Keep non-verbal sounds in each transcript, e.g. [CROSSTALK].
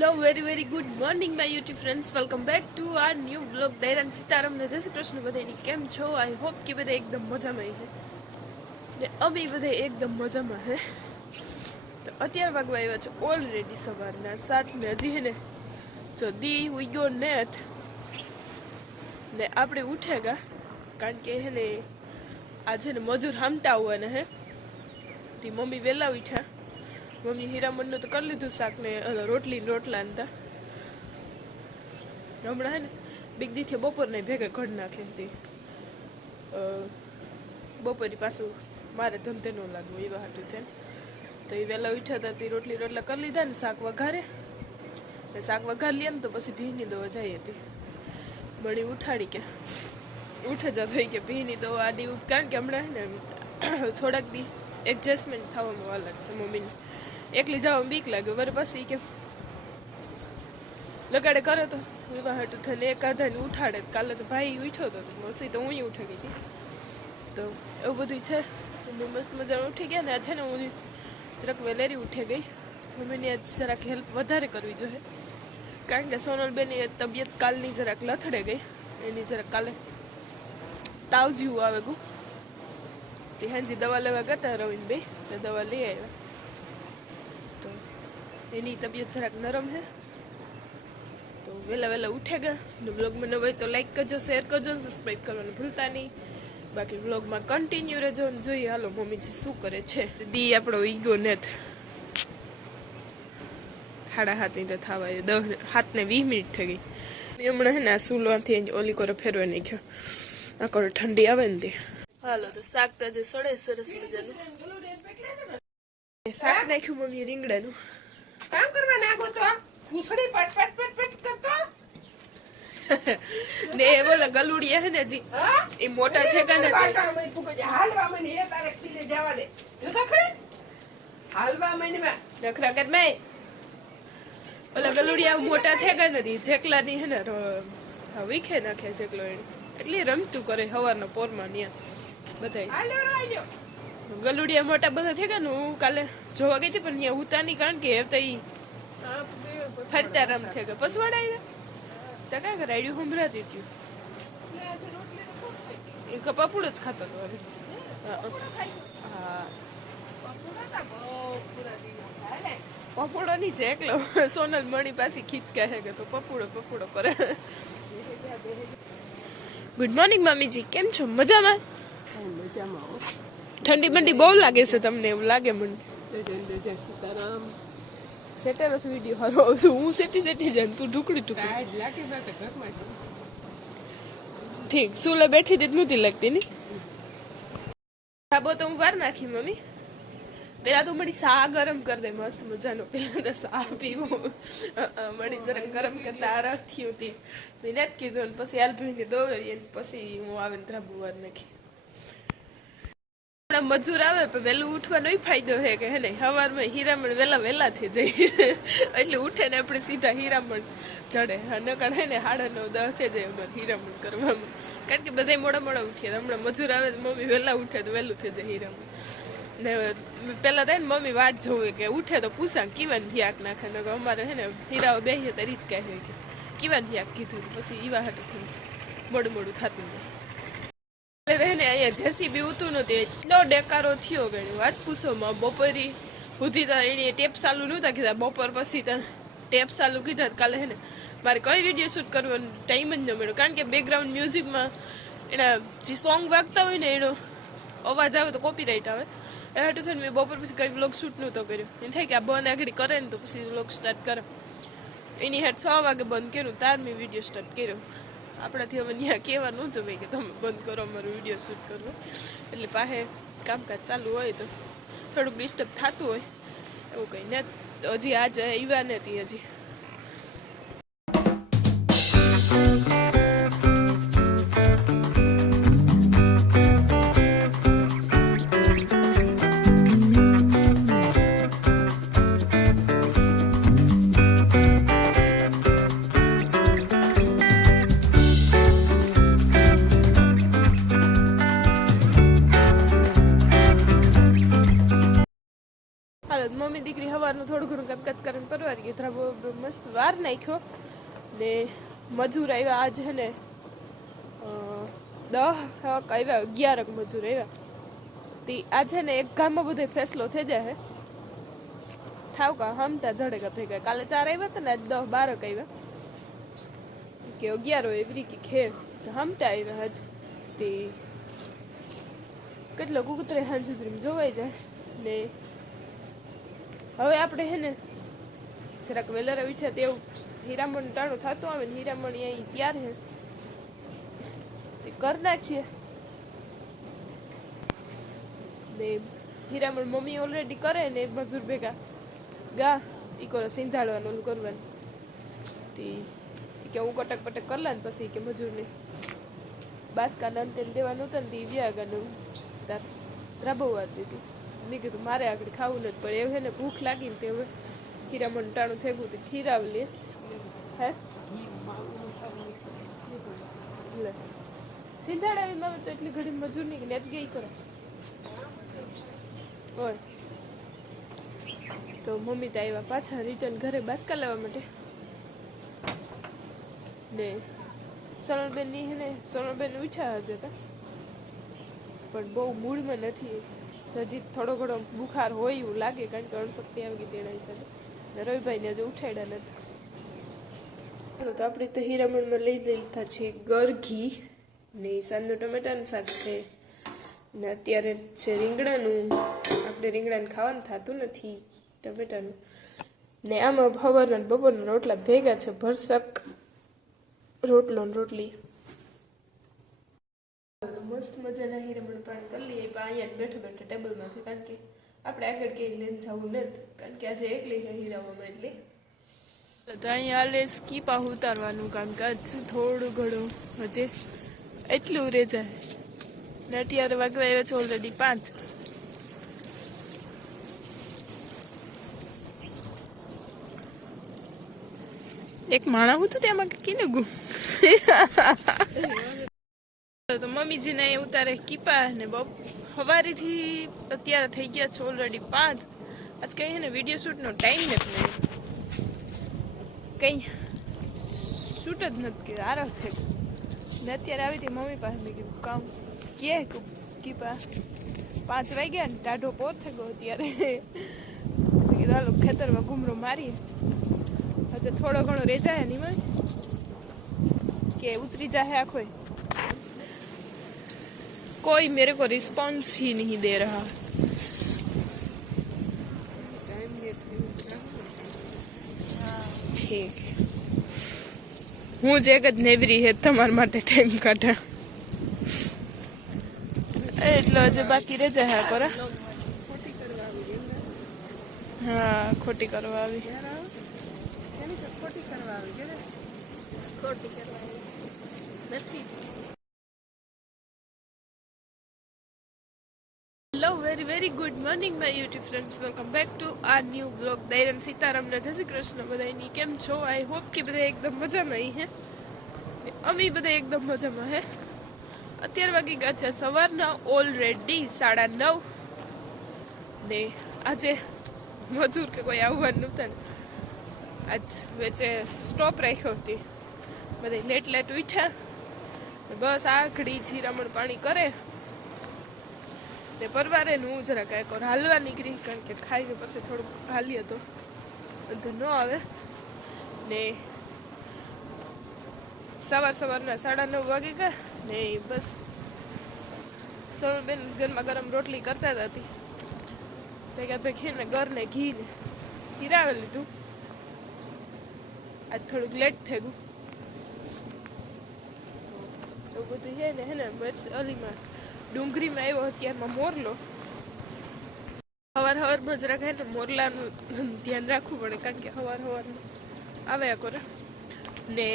Hello very very good morning my YouTube friends welcome back to our new blog દૈરાન સીતારામને જય શ્રી કૃષ્ણ બધાની કેમ છો આઈ હોપ કે બધા એકદમ મજામાં છે ને અમે બધા એકદમ મજામાં હે તો અત્યારે વાગવા આવ્યા છે ઓલરેડી સવારના સાત ને હજી હે ને જો દી ગયો નેથ ને આપણે ઉઠેગા કારણ કે હે ને આજે ને મજૂર હામતા હોવાના હે તે મમ્મી વહેલા ઉઠ્યા મમ્મી હીરામણનું તો કરી લીધું શાક ને રોટલી રોટલા ને હમણાં હે ને, બીક દીથી બપોરને ભેગે ઘડ નાખે હતી બપોરે પાછું મારે ધંધે ન લાગવું, એવા હાટું છે ને. તો એ વહેલા ઉઠ્યા હતા તે રોટલી રોટલા કરી લીધા ને, શાક વઘારે. શાક વઘાર લે ને તો પછી ભીની દવા જાય હતી. મળી ઉઠાડી કે, ઉઠે જતો હોય કે ભીની દવા આડી કારણ કે હમણાં હે ને, થોડાક દી એડજસ્ટમેન્ટ થવામાં અલગ છે મમ્મીને. એકલી જવામાં બીક લાગે. વર પછી કે લગાડે કરો તો. વિવાહ હતું થઈને એક આધાને ઉઠાડે કાલે તો ભાઈ ઉઠ્યો હતો. મસી તો હું ઉઠી ગઈ હતી. તો એવું બધું છે. મસ્ત મજાનું ઉઠી ગયા ને આ છે ને હું જરાક વેલેરી ઉઠી ગઈ. મમ્મીની આજ જરાક હેલ્પ વધારે કરવી જોઈએ. કારણ કે સોનલબેનની તબિયત કાલની જરાક લથડે ગઈ. એની જરાક કાલે તાવ જેવું આવે ગયું. તે હાજી દવા લેવા ગયા હતા રવિનભાઈ ને દવા લઈ આવ્યા. એની તબિયત જરાક નરમ છે તો વહેલા વહેલા ઉઠે ગયા અને બ્લોગમાં ન હોય તો લાઈક કરજો શેર કરજો સબસ્ક્રાઈબ કરવાનું ભૂલતા નહીં. બાકી બ્લોગમાં કન્ટિન્યુ રહેજો અને જોઈએ હાલો મમ્મીજી શું કરે છે. દી આપણો ઈગો નેથ સાડા હાથની તો થવા. દસ હાથને વીસ મિનિટ થઈ ગઈ. હમણાં હે ને આ સુલવાથી ઓલી કરો ફેરવા નહીં ગયો આ કોરે ઠંડી આવે ને તે. હાલો, તો શાક તો સડે સરસ મજાનું. શાક નાખ્યું મમ્મી રીંગણાનું. કામ કરવા નાખો તો પૂછડી પટ પટ પટ પટ કરતો? [LAUGHS] ને એ બોલા ગલુડિયા હે ને જી. એ મોટા છે કે ને. હાલવા મને એ તારે ખીલે જવા દે. જો તો ખરી. હાલવા મને નખરા કર મેં. ઓલા ગલુડિયા મોટા છે કે નથી જેકલા ની હે ને વીખે નાખે જેકલો એને. એટલી રમતું કરે હવારના પોરમાં ન્યા. બધાય. હાલો રો હાલ્યો. ગલુડિયા મોટા બધા થઈ ગયા ને, હું કાલે જોવા ગઈ હતી, પણ અહીંયા ઉતા નહીં, કારણ કે એ તો ઈ ફરતા રમ થઈ ગયા. પછી વડાવ્યા તો કાંઈ કરે આડ્યું સંભળાતી થયું. એ ક- પપડું જ ખાતો હતો હા પપુડો ની છે એકલો. સોનલ મણી પાસે ખીચકા છે કે તો પપોડો પપોડો કરે. ગુડ મોર્નિંગ મામીજી. કેમ છો? મજામાં? મજામાં હો. ઠંડી બંડી બહુ લાગે છે તમને એવું લાગે મને? જય જય સીતારામ. સેટર વીડિયો હારો હું સેટી સેટી જાય તું ઢુકડી ઢુકડી. ઠીક સુલે બેઠી હતી નહોતી લાગતી ને? સાબો તો હું વાર નાખી મમ્મી. પેલા તો મળી સા ગરમ કરી દે મસ્ત મજાનો. પેલા તો સા પીવો. મળી જરાક ગરમ કરતા આ થયું હતી મેં નથી કીધું ને પછી આલભાઈને દોડી અને પછી હું આવે ને ધ્રાબુ વાર નાખી. હમણાં મજૂર આવે પણ વહેલું ઉઠવાનો ફાયદો છે કે હે ને? સવારમાં હીરામણ વહેલા વહેલા થઈ જાય. એટલે ઉઠે ને આપણે સીધા હીરામણ ચડે. હા, નકર હે ને સાડા નવ, દસ થઈ જાય અમારે હીરામણ કરવામાં કારણ કે બધા મોડા મોડા ઉઠીએ હમણાં મજૂર આવે તો મમ્મી વહેલા ઉઠે તો વહેલું થઈ જાય હીરામણ. ને પહેલાં થાય ને મમ્મી વાટ જોવે કે ઉઠે તો પૂછા કીવાન હિયાક નાખે? ને અમારે હે ને હીરાઓ બેસીએ તો રીત કહે કે કીવાન હિયાક કીધું પછી ઈવા હાટું થયું મોડું મોડું થતું રહે ને અહીંયા જેસીબી ઉતું નહોતી એટલો ડેકારો થયો ગયો વાત પૂછોમાં બપોરી સુધી તો એણે ટેપ ચાલુ નહોતા કીધા. બપોર પછી તો ટેપ ચાલુ કીધા કાલે હે ને. મારે કઈ વીડિયો શૂટ કરવાનો ટાઈમ જ ન મળ્યો. કારણ કે બેકગ્રાઉન્ડ મ્યુઝિકમાં એના જે સોંગ વાગતા હોય ને, એનો અવાજ આવે તો કોપીરાઇટ આવે. એ હાટું થઈને મેં બપોર પછી કઈ વ્લોગ શૂટ નહોતો કર્યો. એમ થાય કે આ બંધ આગળ કરે ને તો પછી વ્લોગ સ્ટાર્ટ કરે. એની હેઠ છ વાગે બંધ કર્યું, તાર મેં વીડિયો સ્ટાર્ટ કર્યો. આપણાથી હવે ત્યાં કહેવા ન જવાય કે તમે બંધ કરો, અમારો વીડિયો શૂટ કરવો. એટલે પાસે કામકાજ ચાલુ હોય તો થોડુંક ડિસ્ટર્બ થતું હોય. એવું કંઈ ને હજી આજે આવ્યા નથી હજી. સવારનું થોડું ઘણું કામકાજ કરીને પરવારી ગયું. બહુ મસ્ત વાર નાખ્યો. ને મજૂર આવ્યા આજ છે ને દહ આવ્યા, અગિયારક મજૂર આવ્યા. તે આ છે ને એક ગામમાં બધો ફેસલો થઈ જાય ઠાવકા હમતા જડેગા ભેગા. કાલે ચાર આવ્યા હતા ને, આજ દહ, બારક આવ્યા. કે અગિયાર એવી કે ખે હમતા આવ્યા હજ તે કેટલો કુકતરે હાંજ સુધી જોવાઈ જાય ને હવે આપણે હે ને જરાક વેલરે ઉઠ્યા તેવું હીરામણ ટાણું થતું આવે ને હીરામણ અહીં ત્યાર હે. તે કરી નાખીએ. ને હીરામણ મમ્મી ઓલરેડી કરે ને મજૂર ભેગા. ગા, ઈ કરો સિંધાડવાનું, ઓલું કરવાનું. તે કે હું કટક પટક કરલા ને પછી કે મજૂરને. બાસકા નાન તેલ દેવાનું હતું ને તે વ્યા ગાનું તાર રાબવવા દીધી મેં કીધું, મારે આગળ ખાવું નથી, પણ એવું ને, ભૂખ લાગી ને તે હવે હીરામણ ટાણું થઈ ગયું તો ખીરાવ લે. હે? લે. સિંધાડા માં તો એટલી ઘડી મજૂર નહીં જ ગઈ કરો ઓય. તો મમ્મી તો આવ્યા પાછા રિટર્ન ઘરે બાસકા લેવા માટે. ને સરળબેનની હે ને, સરળબેન ઉઠ્યા હજ હતા પણ બહુ મૂડમાં નથી. હજી થોડો ઘણો બુખાર હોય એવું લાગે કારણ કે અણશક્તિ આવી ગઈ તેના હિસાબે. રવિભાઈને હજુ ઉઠાડ્યા નથી. તો આપણે તો હીરામણમાં લઈ લીધા છે ગરઘી ને સાંજનું ટમેટાનું શાક છે. ને અત્યારે છે રીંગણાનું. આપણે રીંગણાને ખાવાનું થતું નથી ટમેટાનું. ને આમાં સવારના ને બપોરના રોટલા ભેગા છે ભરસક રોટલો રોટલી. મસ્ત મજાના હીરામણ પાણી કરી લઈએ. પણ અહીંયા જ બેઠા બેઠા ટેબલમાંથી, કારણ કે આપણે આગળ ક્યાંય લઈને જવું નથી. કારણ કે આજે એકલી છે હીરાવામાં એટલે. તો અહીંયા હાલે સ્કીપા ઉતારવાનું કામકાજ. થોડું ઘણું હજી એટલું રે જાય. ને અત્યારે વાગવા આવ્યા છે ઓલરેડી પાંચ. એક માણા હતું તેમાં કીને ગુ તો મમ્મીજીને એ ઉતારે કીપા ને બપ સવારેથી અત્યારે થઈ ગયા છે ઓલરેડી પાંચ. આજ કંઈ ને વીડિયો શૂટનો ટાઈમ નથી કંઈ શૂટ જ નથી કર્યું, આરામ થઈ ને અત્યારે આવી હતી મમ્મી પાસે મેં કીધું, કામ કે કીપા પાંચ વાગ્યા ને ટાઢો પોત થઈ ગયો ત્યારે કીધું, હાલો, ખેતરમાં ઘૂમરો મારીએ. હજુ થોડો ઘણો રેજાય નહીં કે ઉતરી જાહે આખોય कोई मेरे को रिस्पॉन्स ही नहीं दे रहा ઠીક હું જ એક જ નેવરી હે તમારા માટે ટાઈમ કાઢા એટલો હજી બાકી રહે જાય હા કોરા હા ખોટી કરવા આવી નથી hello very very good morning my YouTube friends welcome back to આ ન્યૂ બ્લોગ દૈરન સીતારામને જય શ્રી કૃષ્ણ. બધાની કેમ છો? આઈ હોપ કે બધા એકદમ મજામાં અહીં હે. અમે બધા એકદમ મજામાં હે. અત્યાર વાગી ગયા છે સવારના ઓલરેડી સાડા નવ. ને આજે મજૂર કે કોઈ આવવાનું નહોતા ને, આજ વચ્ચે સ્ટોપ રાખ્યો હતી. બધા લેટ લેટ ઉઠ્યા બસ આ ઘડી જીરામણ પાણી કરે. ને પરવારે હું જરા કાંઈક ઓર હાલવા નીકળી, કારણ કે ખાઈને પછી થોડુંક હાલીએ તો વાંધો ન આવે. ને સવાર સવારના સાડા નવ વાગે ગયા ને બસ સોનલબેન ગરમા ગરમ રોટલી કરતા જ હતી. ભેગા ભેગી ને ઘરને ઘી ને હીરાવે લીધું. આજ થોડુંક લેટ થઈ ગયું. એવું બધું છે ને, હે ને મર્ચ અલીમાં ડુંગળીમાં આવ્યો અત્યારમાં મોરલો. હવાર સવારમાં મજરા ખાય ને મોરલાનું ધ્યાન રાખવું પડે, કારણ કે હવાર હવાર આવ્યા કરે. ને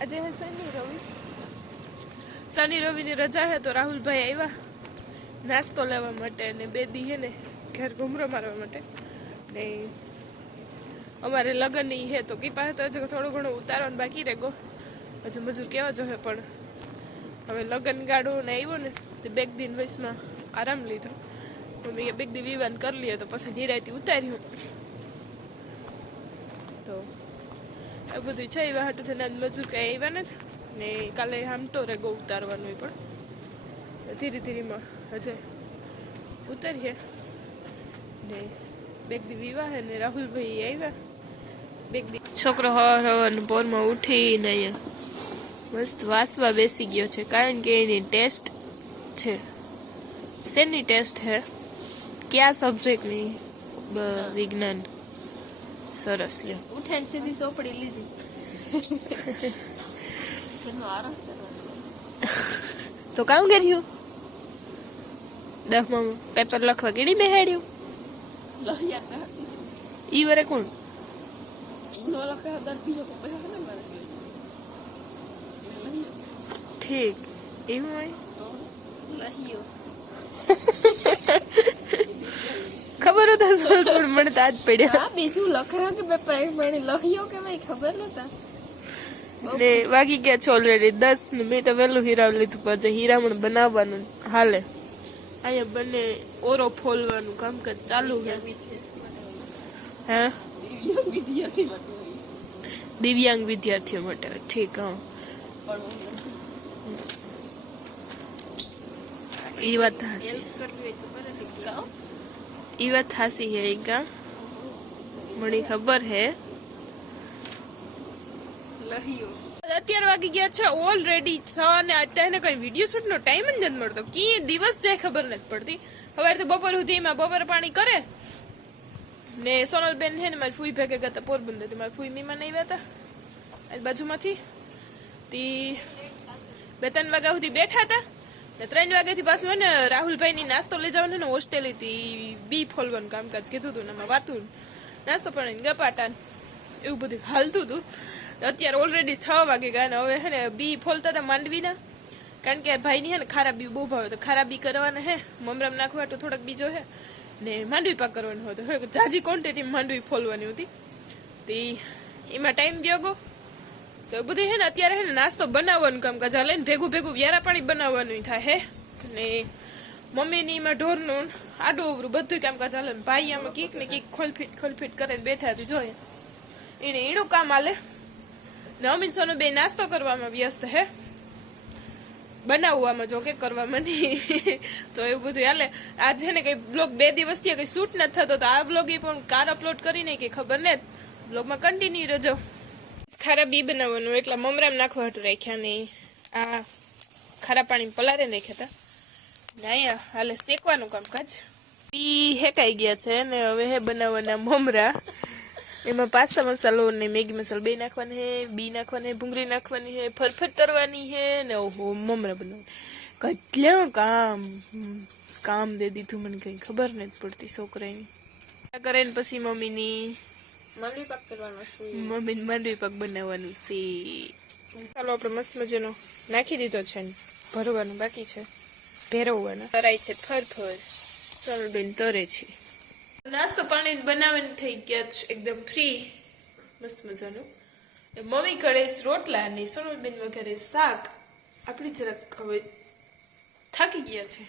આજે હે શનિ રવિ. શનિ રવિની રજા હે તો રાહુલભાઈ આવ્યા નાસ્તો લેવા માટે ને બે દી હે ને ઘેર ઘૂમરો મારવા માટે. ને અમારે લગ્નની હે તો કીપા તો હજુ થોડો ઘણો ઉતારો ને બાકી રહેગો હજુ મજૂર કેવા જોહે પણ હવે લગ્ન ગાડું ને આવ્યો ને, તે બેક દિન વયસમાં આરામ લીધો. મમ્મીએ બે દી વિવાન કરી લીધો, તો પછી નિરાયતી ઉતાર્યું. તો એ બધું છે, એવા હાટું થઈને મજૂર કઈ આવ્યા નથી. ને કાલે હામટો રે ગો ઉતારવાનું પણ. ધીરે ધીરેમાં હજે ઉતારીએ. ને બે દી વિવાહ ને રાહુલભાઈ આવ્યા. બે દી છોકરો હર હવારનું પોરમાં ઉઠીને અહીંયા મસ્ત વાસવા બેસી ગયો છે કારણ કે એની ટેસ્ટ છે. શેની ટેસ્ટ હે? કયા સબ્જેક્ટની વિજ્ઞાન? સરસ લ્યો. ઉઠે સીધી ચોપડી લીધી. તો કામ કર્યું? દસમા પેપર લખવા કેડી બેહાડ્યું? ઈ વરે કોણ? નો લખે દર બીજો કોઈ ઠીક. એવું હોય? ખબર હતા સોળ થોડું મને તાજ પડ્યા. બીજું લખે કે બે મને લખ્યો કે ભાઈ ખબર નતા? ને વાગી ગયા છે ઓલરેડી દસ ને મેં તો વહેલું હીરાવ લીધું પછી હીરામણ બનાવવાનું હાલે. અહીંયા બંને ઓરો ફોલવાનું કામકાજ ચાલુ છે. હે? દિવ્યાંગ વિદ્યાર્થીઓ માટે. ઠીક હા. એ વાત હાસી એ હાસી હે કા મને ખબર હે. અત્યારે વાગી ગયા છે ઓલરેડી છ અને અત્યારે કઈ વીડિયો શૂટ નો ટાઈમ જ નથી મળતો. કી દિવસ જાય ખબર નથી પડતી. હવે તો બપોર સુધી એમાં બપોર પાણી કરે. ને સોનલબેન છે ને મારી ફૂઈ ભેગે ગયા હતા પોરબંદર. મારી ફૂઈ નહીં આવ્યા હતા. બાજુમાંથી. તી બે ત્રણ વાગ્યા સુધી બેઠા હતા. ને ત્રણ વાગ્યાથી પાછું હોય ને રાહુલભાઈની નાસ્તો લઈ જવાનો ને હોસ્ટેલેથી બી ફોલવાનું કામકાજ કીધું હતું ને એમાં વાતું નાસ્તો પણ ગપાટા એવું બધું હાલતું હતું અત્યારે ઓલરેડી છ વાગે ગયા ને હવે હે ને બી ફોલતા હતા માંડવીના. કારણ કે ભાઈની હે ને ખારાબી બહુ ભાવે તો ખારાબી કરવાના હે. મમરામ નાખવા તો થોડોક બીજો હે. ને માંડવી પાક કરવાનો હતો. જાજી ક્વોન્ટિટી માંડવી ફોલવાની હતી. તે એમાં ટાઈમ ગયો ગો. તો એ બધું હે ને, અત્યારે હે ને નાસ્તો બનાવવાનું, કામકાજ હાલે ને, ભેગું ભેગું વ્યારા પાણી બનાવવાનું થાય હે. ને મમ્મીની એમાં ઢોરનું, આડું અવરું બધું કામકાજ હાલે ને ભાઈ આમાં કીક ને કીક ખોલફીટ ખોલફીટ કરીને બેઠા હતી જોઈએ એને એનું કામ હાલે. ને અમીન સોનું બે નાસ્તો કરવામાં વ્યસ્ત હે. બનાવવામાં જો કે કરવામાં નહીં. તો એવું બધું હાલે. આજે ને કઈ બ્લોગ બે દિવસથી કઈ શૂટ નથી થતો, તો આ બ્લોગ એ પણ કાર અપલોડ કરી નહીં કે ખબર ને? બ્લોગમાં કન્ટિન્યુ રહેજો. ખારા બી બનાવવાનું, એટલા મમરામ નાખવા હતું રાખ્યા ને આ ખારા પાણી પલારે નાખ્યા હતા. અહીંયા હાલે શેકવાનું કામકાજ બી હેકાઈ ગયા છે ને હવે હે બનાવવાના મમરા. એમાં પાસ્તા મસાલો ને મેગી મસાલો બે નાખવાની હે, બી નાખવાની હે, ભૂંગળી નાખવાની હે, ફરફર તરવાની હે ને ઓહો મમરા બનાવવાની. કેટલું કામ કામ દે દીધું મને કઈ ખબર નથી પડતી છોકરાની. કરે ને પછી મમ્મીની. મંડી પાક કરવાનો છે. મમ્મીને માંડવી પાક બનાવવાનું છે. ચાલો આપણે મસ્ત મજાનો નાખી દીધો છે ને ભરવાનું બાકી છે ભેરવવાના. તરાય છે ફરફર બેન તરે છે. નાસ્તો પાણી બનાવીને થઈ ગયા છે એકદમ ફ્રી મસ્ત મજાનું. મમ્મી કરે રોટલા ને સોનલબેન વગેરે શાક. આપણી જરાક હવે થાકી ગયા છે.